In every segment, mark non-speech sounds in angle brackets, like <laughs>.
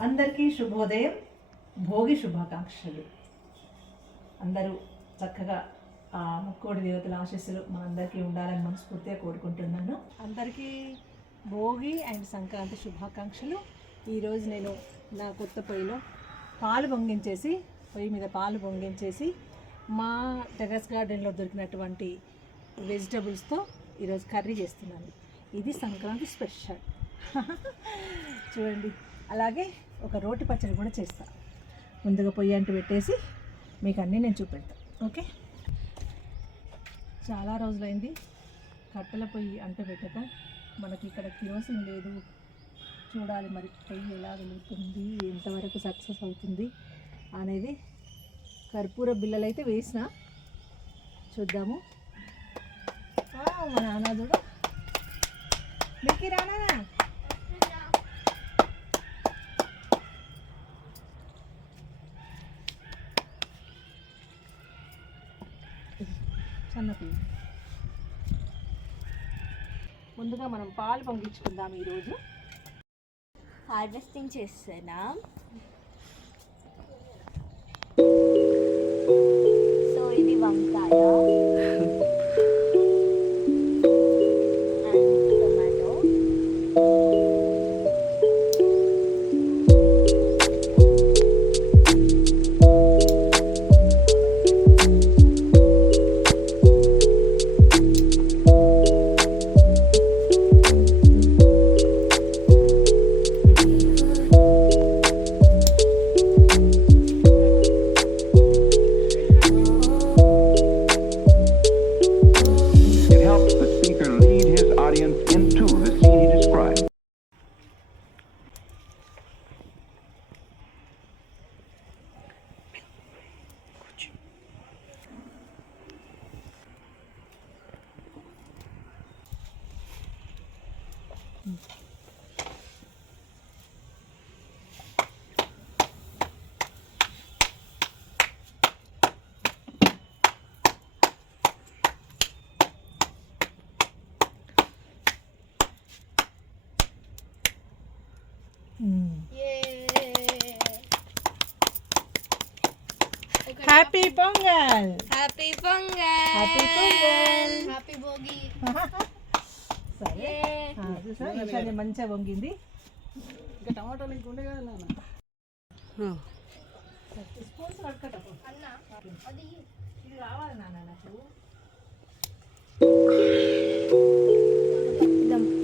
అందరికీ శుభోదయం భోగి శుభాకాంక్షలు. అందరూ చక్కగా ఆ ముక్కోడి దేవతల ఆశీస్సులు మనందరికీ ఉండాలని మనస్ఫూర్తిగా కోరుకుంటున్నాను. అందరికీ భోగి అండ్ సంక్రాంతి శుభాకాంక్షలు. ఈరోజు నేను నా కొత్త పొయ్యిలో పాలు పొంగించేసి పొయ్యి మీద పాలు పొంగించేసి మా టెరస్ గార్డెన్లో దొరికినటువంటి వెజిటబుల్స్తో ఈరోజు కర్రీ చేస్తున్నాను. ఇది సంక్రాంతి స్పెషల్. <laughs> చూడండి. అలాగే ఒక రోటి పచ్చడి కూడా చేస్తా. ముందుగా పొయ్యి అంటు పెట్టేసి మీకు అన్నీ నేను చూపెడతా. ఓకే? చాలా రోజులైంది కట్టెల పొయ్యి అంట పెట్టక. మనకి ఇక్కడ కిరోసిన్ లేదు. చూడాలి మరి పొయ్యి ఎలా వెలుగుతుంది ఎంతవరకు సక్సెస్ అవుతుంది అనేది కర్పూర బిల్లలు అయితే వేసిన. చూద్దాము. మా నాన్న చూడు. మీకు రానా? సన్నపిల్ల. ముందుగా మనం పాలు పొంగించుకుందాం ఈరోజు. హార్వెస్టింగ్ చేస్తున్నాం. Mm. Happy Pongal! Happy Pongal! Happy Pongal! Happy Bogi! <laughs> సరే? ఈశాన్య మంచిగా వంగింది. స్పూన్స్ పట్టుకోటప్పుడు. ఇది కావాలి నాన్న నాకు.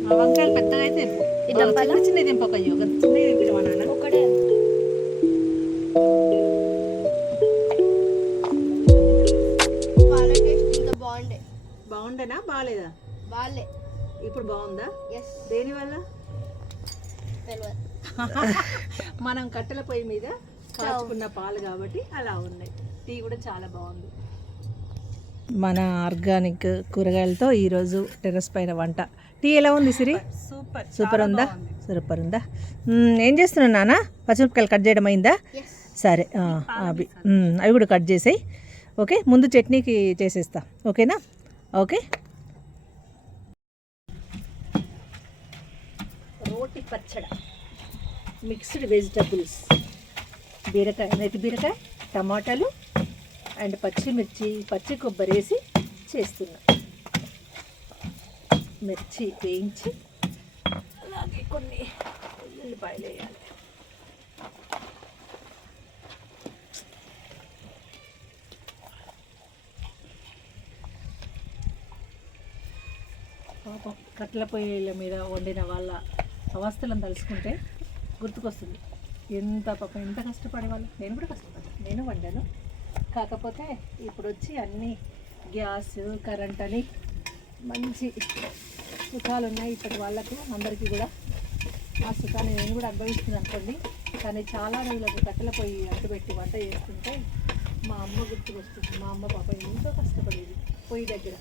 ఆ వంకాయలు పెద్దగా అయితే ఇది? చిన్న చిన్న దింపకయ్యో ఒక చిన్న దింపిడమా నాన్న? ఒకటే. వాళ్ళ టేస్ట్ ఇంకా బాగుండే. బాగుండేనా? బాగాలేదా? వాళ్ళే ఇప్పుడు బాగుందా? దేనివల్ల? <laughs> మనం కట్టెల పొయ్యి మీద కాచుకున్న పాలు కాబట్టి అలా ఉన్నాయి. టీ కూడా చాలా బాగుంది. మన ఆర్గానిక్ కూరగాయలతో ఈరోజు టెర్రస్ పైన వంట. టీ ఎలా ఉంది సిరి? Super super. ఉందా? సూపర్ ఉందా? ఏం చేస్తున్నావు నాన్న? పచ్చిమిరపకాయలు కట్ చేయడం అయిందా? సరే అవి అవి కూడా కట్ చేసేయి. ఓకే ముందు చట్నీకి చేసేస్తా. ఓకేనా? ఓకే? రోటి పచ్చడ. Mixed vegetables. బీరకాయ నెత్తి బీరకాయ టమాటాలు అండ్ పచ్చిమిర్చి పచ్చి కొబ్బరి వేసి చేస్తున్నా. మిర్చి వేయించి అలాగే కొన్ని ఉల్లిపాయలు వేయాలి. పాపం కట్టెల పొయ్యిల మీద వండిన వాళ్ళ అవస్థలను తలుచుకుంటే గుర్తుకొస్తుంది. ఎంత పాపం ఎంత కష్టపడేవాళ్ళు? నేను కూడా కష్టపడ్డాను. నేను వండాను. కాకపోతే ఇప్పుడు వచ్చి అన్నీ గ్యాస్ కరెంట్ అని మంచి సుఖాలు ఉన్నాయి ఇప్పటి వాళ్ళకు అందరికీ కూడా ఆ సుఖాన్ని నేను కూడా అనుభవిస్తుంది అనుకోండి. కానీ చాలా రోజులకు కట్టెల పొయ్యి అంటుపెట్టి వంట చేస్తుంటే మా అమ్మ గుర్తుకొస్తుంది. మా అమ్మ పాప ఎంతో కష్టపడేది పొయ్యి దగ్గర.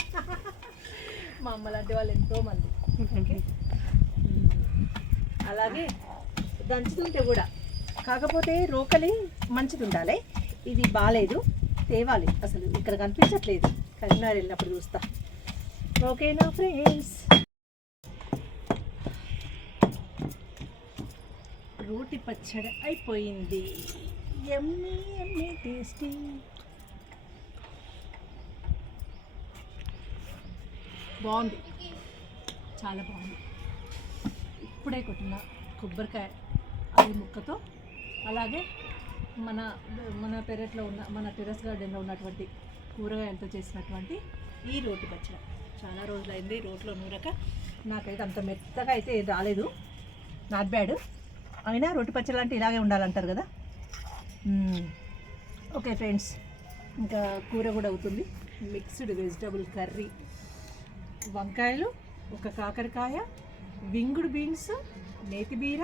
<laughs> మా అమ్మ లాంటి వాళ్ళు ఎంతోమంది. ఓకే? అలాగే దంచుతుంటే కూడా. కాకపోతే రోకలి మంచిది ఉండాలి ఇది బాగాలేదు తేవాలి. అసలు ఇక్కడ కనిపించట్లేదు. కరీంనగర్ వెళ్ళినప్పుడు చూస్తా. ఓకేనా ఫ్రెండ్స్. రోటి పచ్చడి అయిపోయింది. Yummy yummy tasty. బాగుంది. చాలా బాగుంది. ఇప్పుడే కొట్టిన కొబ్బరికాయ అది ముక్కతో అలాగే మన మన పెరట్లో ఉన్న మన టెరస్ గార్డెన్లో ఉన్నటువంటి కూరగాయలతో చేసినటువంటి ఈ రోటి పచ్చడి. చాలా రోజులైంది రోట్లో నూరక. నాకైతే అంత మెత్తగా అయితే రాలేదు. Not bad. అయినా రోటి పచ్చడి అంటే ఇలాగే ఉండాలంటారు కదా? ఓకే ఫ్రెండ్స్ ఇంకా కూర కూడా అవుతుంది. Mixed vegetable curry. వంకాయలు ఒక కాకరకాయ వింగుడు బీన్స్ నేతి బీర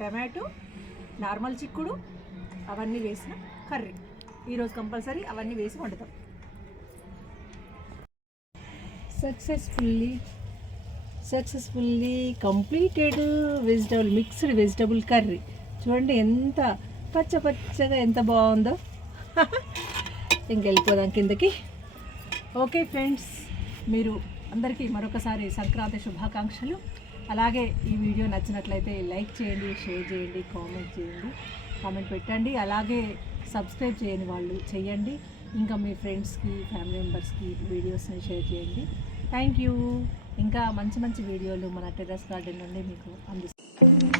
టమాటో నార్మల్ చిక్కుడు అవన్నీ వేసిన కర్రీ. ఈరోజు కంపల్సరీ అవన్నీ వేసి వండుతాం. Successfully successfully completed vegetable mixed vegetable curry చూడండి ఎంత పచ్చ పచ్చగా ఎంత బాగుందో. <laughs> ఇంకెళ్ళిపోదాం కిందకి. ఓకే ఫ్రెండ్స్ మీరు అందరికీ మరొకసారి సంక్రాంతి శుభాకాంక్షలు. అలాగే ఈ వీడియో నచ్చినట్లయితే లైక్ చేయండి షేర్ చేయండి కామెంట్ చేయండి కామెంట్ పెట్టండి. అలాగే సబ్స్క్రైబ్ చేయని వాళ్ళు చేయండి ఇంకా మీ ఫ్రెండ్స్కి ఫ్యామిలీ మెంబర్స్కి వీడియోస్ని షేర్ చేయండి. Thank you. ఇంకా మంచి మంచి వీడియోలు మన టెర్రస్ గార్డెన్ నుండి మీకు అందిస్తాం.